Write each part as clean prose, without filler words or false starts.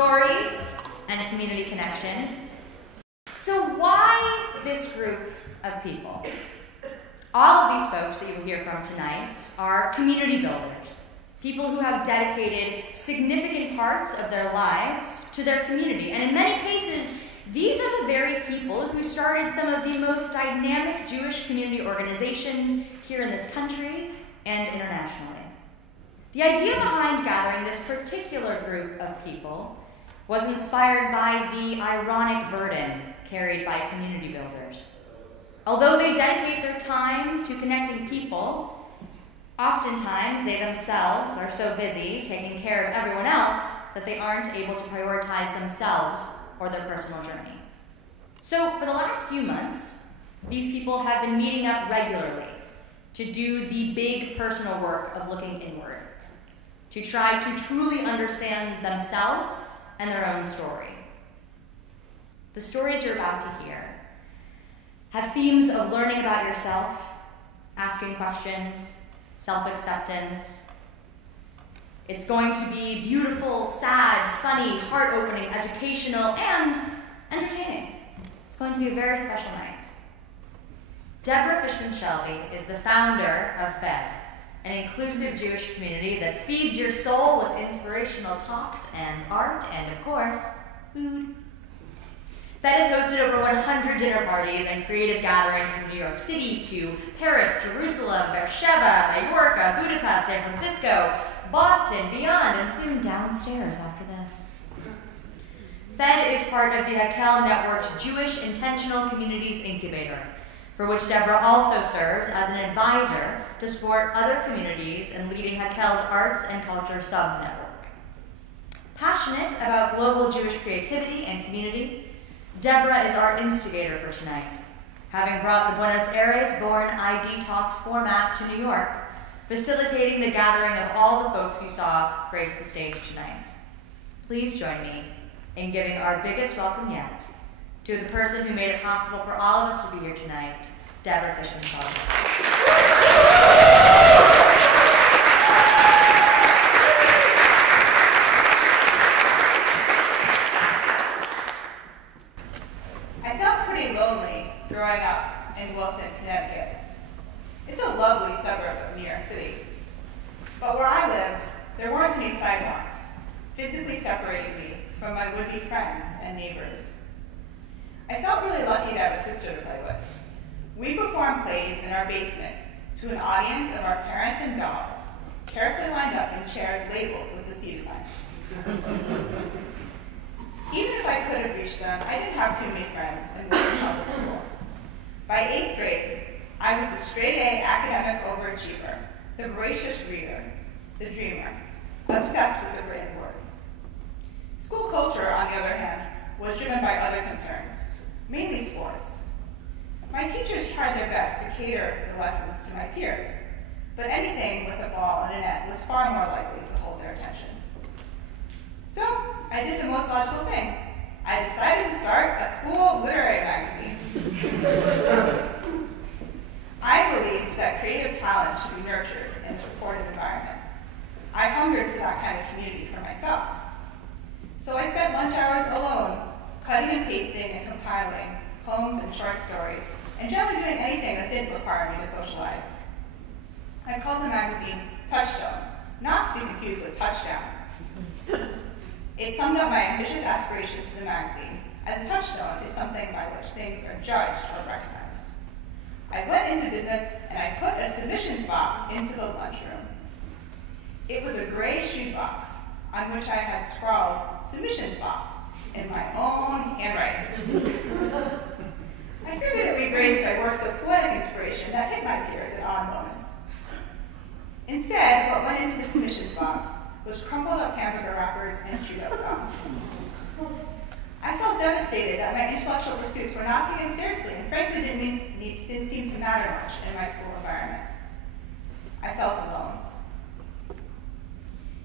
stories and a community connection. So why this group of people? All of these folks that you will hear from tonight are community builders, people who have dedicated significant parts of their lives to their community. And in many cases, these are the very people who started some of the most dynamic Jewish community organizations here in this country and internationally. The idea behind gathering this particular group of people was inspired by the ironic burden carried by community builders. Although they dedicate their time to connecting people, oftentimes they themselves are so busy taking care of everyone else that they aren't able to prioritize themselves or their personal journey. So for the last few months, these people have been meeting up regularly to do the big personal work of looking inward, to try to truly understand themselves and their own story. The stories you're about to hear have themes of learning about yourself, asking questions, self-acceptance. It's going to be beautiful, sad, funny, heart-opening, educational, and entertaining. It's going to be a very special night. Deborah Fishman Shelby is the founder of FED, an inclusive Jewish community that feeds your soul with inspirational talks and art and, of course, food. FED has hosted over 100 dinner parties and creative gatherings from New York City to Paris, Jerusalem, Beersheba, Mallorca, Budapest, San Francisco, Boston, beyond, and soon downstairs after this. FED is part of the Hakel Network's Jewish Intentional Communities Incubator, for which Deborah also serves as an advisor to support other communities in leading Hakel's Arts and Culture sub-network. Passionate about global Jewish creativity and community, Deborah is our instigator for tonight, having brought the Buenos Aires-born ID Talks format to New York, facilitating the gathering of all the folks you saw grace the stage tonight. Please join me in giving our biggest welcome yet to the person who made it possible for all of us to be here tonight, Deborah Fishman Shelby. Growing up in Wilton, Connecticut. It's a lovely suburb of New York City. But where I lived, there weren't any sidewalks, physically separating me from my would-be friends and neighbors. I felt really lucky to have a sister to play with. We performed plays in our basement to an audience of our parents and dogs, carefully lined up in chairs labeled with the seat sign. Even if I could have reached them, I didn't have too many friends in public school. By 8th grade, I was the straight-A academic overachiever, the voracious reader, the dreamer, obsessed with the written word. School culture, on the other hand, was driven by other concerns, mainly sports. My teachers tried their best to cater the lessons to my peers, but anything with a ball and a net was far more likely to hold their attention. So I did the most logical thing. I decided to start a school literary magazine. I believed that creative talent should be nurtured in a supportive environment. I hungered for that kind of community for myself. So I spent lunch hours alone, cutting and pasting and compiling poems and short stories, and generally doing anything that didn't require me to socialize. I called the magazine Touchstone, not to be confused with Touchdown. It summed up my ambitious aspirations for the magazine, as a touchstone is something by which things are judged or recognized. I went into business and I put a submissions box into the lunchroom. It was a gray shoe box on which I had scrawled submissions box in my own handwriting. I figured it would be graced by works of poetic inspiration that hit my peers at odd moments. Instead, what went into the submissions box was crumpled up hamburger wrappers and chewed up gum. I felt devastated that my intellectual pursuits were not taken seriously and frankly didn't seem to matter much in my school environment. I felt alone.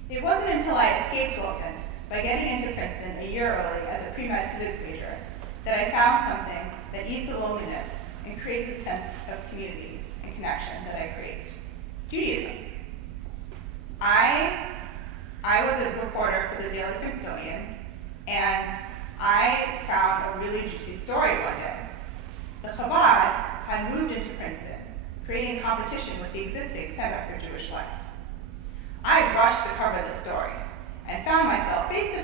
It wasn't until I escaped Wilton by getting into Princeton a year early as a pre-med physics major that I found something that eased the loneliness and created the sense of community and connection that I craved: Judaism. I was a reporter for the Daily Princetonian,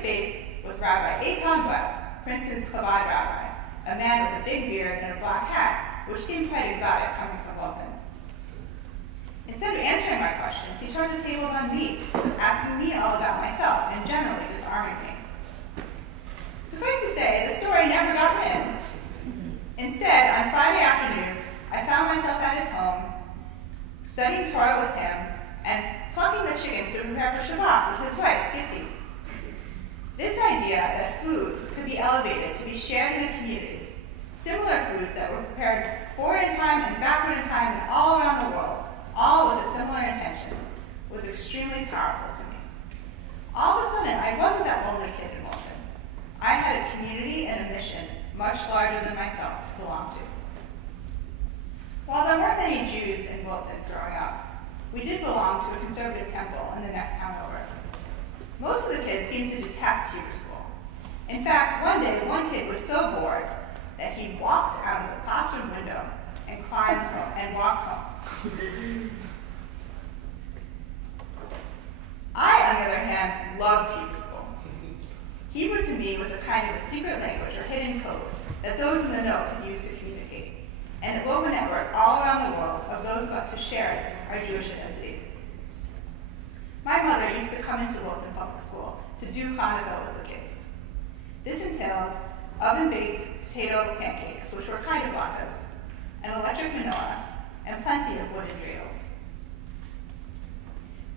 face with Rabbi Eitan Webb, Princeton's Chabad rabbi, a man with a big beard and a black hat, which seemed quite exotic coming from Wilton. Instead of answering my questions, he turned the tables on me, asking me all about myself and generally disarming me. Suffice to say, the story never got written. Instead, on Friday afternoons, I found myself at his home, studying Torah with him, and plucking the chickens to prepare for Shabbat with his wife, Gitzi. This idea that food could be elevated to be shared in a community, similar foods that were prepared forward in time and backward in time and all around the world, all with a similar intention, was extremely powerful to me. All of a sudden, I wasn't that lonely kid in Wilton. I had a community and a mission much larger than myself to belong to. While there weren't many Jews in Wilton growing up, we did belong to a conservative temple in the next town over. Most of the kids seemed to detest Hebrew school. In fact, one day, one kid was so bored that he walked out of the classroom window and climbed home and walked home. I, on the other hand, loved Hebrew school. Hebrew to me was a kind of a secret language or hidden code that those in the know could use to communicate, and it wove a network all around the world of those of us who shared our Jewish identity. My mother used to come into Wilton Public School to do Hanukkah with the kids. This entailed oven-baked potato pancakes, which were kind of latkes, an electric menorah, and plenty of wooden dreidels.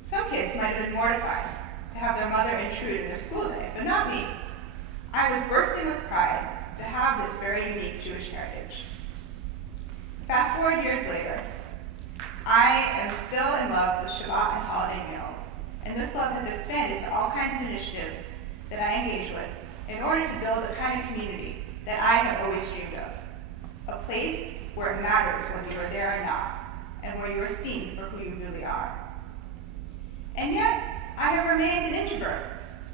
Some kids might have been mortified to have their mother intrude in their school day, but not me. I was bursting with pride to have this very unique Jewish heritage. Fast forward years later, I am still in love with Shabbat and holiday meals, and this love has expanded to all kinds of initiatives that I engage with in order to build the kind of community that I have always dreamed of. A place where it matters whether you are there or not, and where you are seen for who you really are. And yet, I have remained an introvert,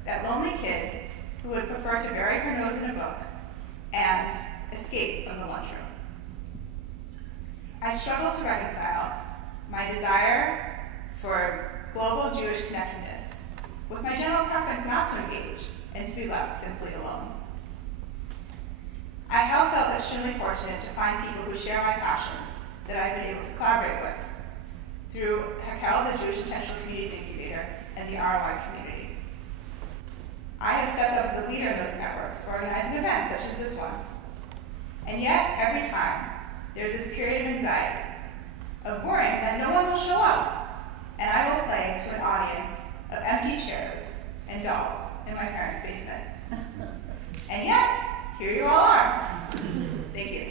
that lonely kid who would prefer to bury her nose in a book and escape from the lunchroom. I struggle to reconcile my desire for global Jewish connectedness with my general preference not to engage and to be left simply alone. I have felt extremely fortunate to find people who share my passions that I've been able to collaborate with through HAKEL, the Jewish Intentional Communities Incubator, and the ROI community. I have stepped up as a leader in those networks, organizing events such as this one. And yet, every time, there's this period of anxiety, of worrying that no one will show up, and I will play to an audience of empty chairs and dolls in my parents' basement. And yet, here you all are. Thank you.